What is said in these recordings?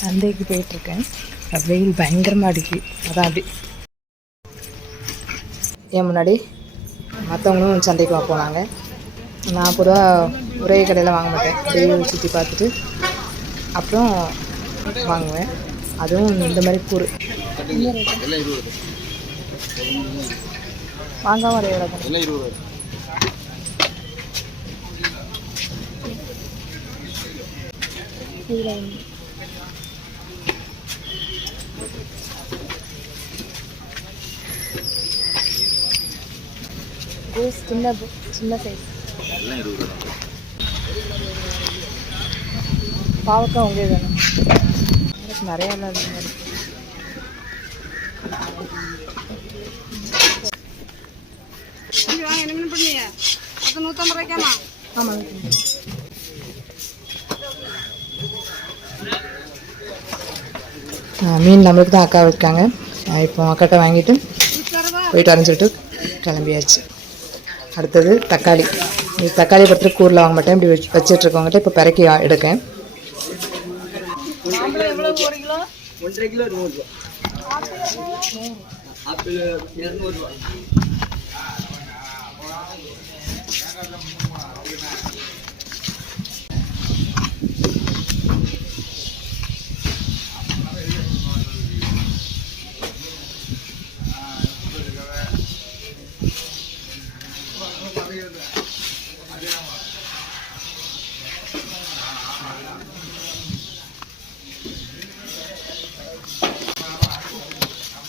சந்தைக்கு போயிட்டுருக்கேன். வெயில் பயங்கரமாக அடிக்கு. அதான் அப்படி ஏன் முன்னாடி மற்றவங்களும் சந்தைக்கு போனாங்க. நான் பொதுவாக ஒரே கடையில் வாங்க மாட்டேன். அப்படியே சுற்றி பார்த்துட்டு அப்புறம் வாங்குவேன். அதுவும் இந்த மாதிரி கூறு வாங்காமல் ஒரே விட சின்ன சின்ன சைஸ் பாவக்காய் உங்களே வேணும். நிறைய எல்லாம் ஆமாம். மீன் நம்மளுக்கு தான் அக்கா வைக்காங்க. இப்போ அக்காட்ட வாங்கிட்டு போயிட்டு அரைஞ்சிட்டு கிளம்பியாச்சு. அடுத்தது தக்காளி. தக்காளி பற்றி கூரில் வாங்க மாட்டேன். இப்படி வச்சிட்ருக்கவங்ககிட்ட இப்போ பிறக்கி எடுக்கேன்.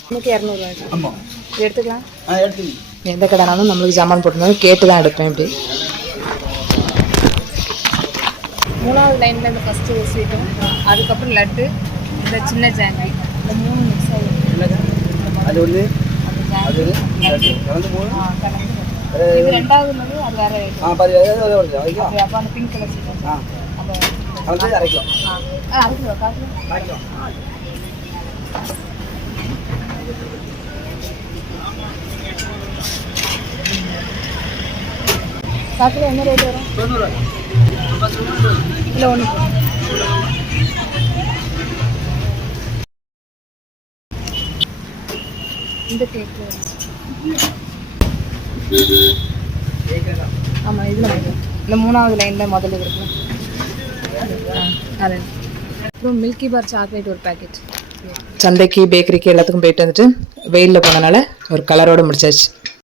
இன்னைக்கு 200 ஆமாம் எடுத்துக்கலாம். எந்த கடைனாலும் நம்மளுக்கு ஜாமான் போட்டுருந்தாலும் கேட்டு தான் எடுப்பேன். இப்படி 3வது லைனில் இந்த ஃபஸ்ட்டு ஸ்வீட்டும், அதுக்கப்புறம் லட்டு, இந்த சின்ன ஜாங்கி, இந்த 3 மிக்ஸ் ஆகி அது ஒன்று இது 2வது அது வேறு அப்போ அந்த பிங்க் கலர் ஸ்வீட் அப்போ அரைக்கலாம். காட்டில் என்ன ரேட் வரும்? 90 இல்லை ஒன்று. இந்த கேக் ஆமாம் இதில் வாங்கிக்கலாம். இந்த 3வது லைனில் முதல்ல இருக்குல்ல அது. அப்புறம் மில்கி பார் சாக்லேட் ஒரு பேக்கெட். சந்தைக்கு பேக்கரிக்கு எல்லாத்துக்கும் போயிட்டு வந்துட்டு வெயிலில் போனனால ஒரு கலரோடு முடிச்சாச்சு.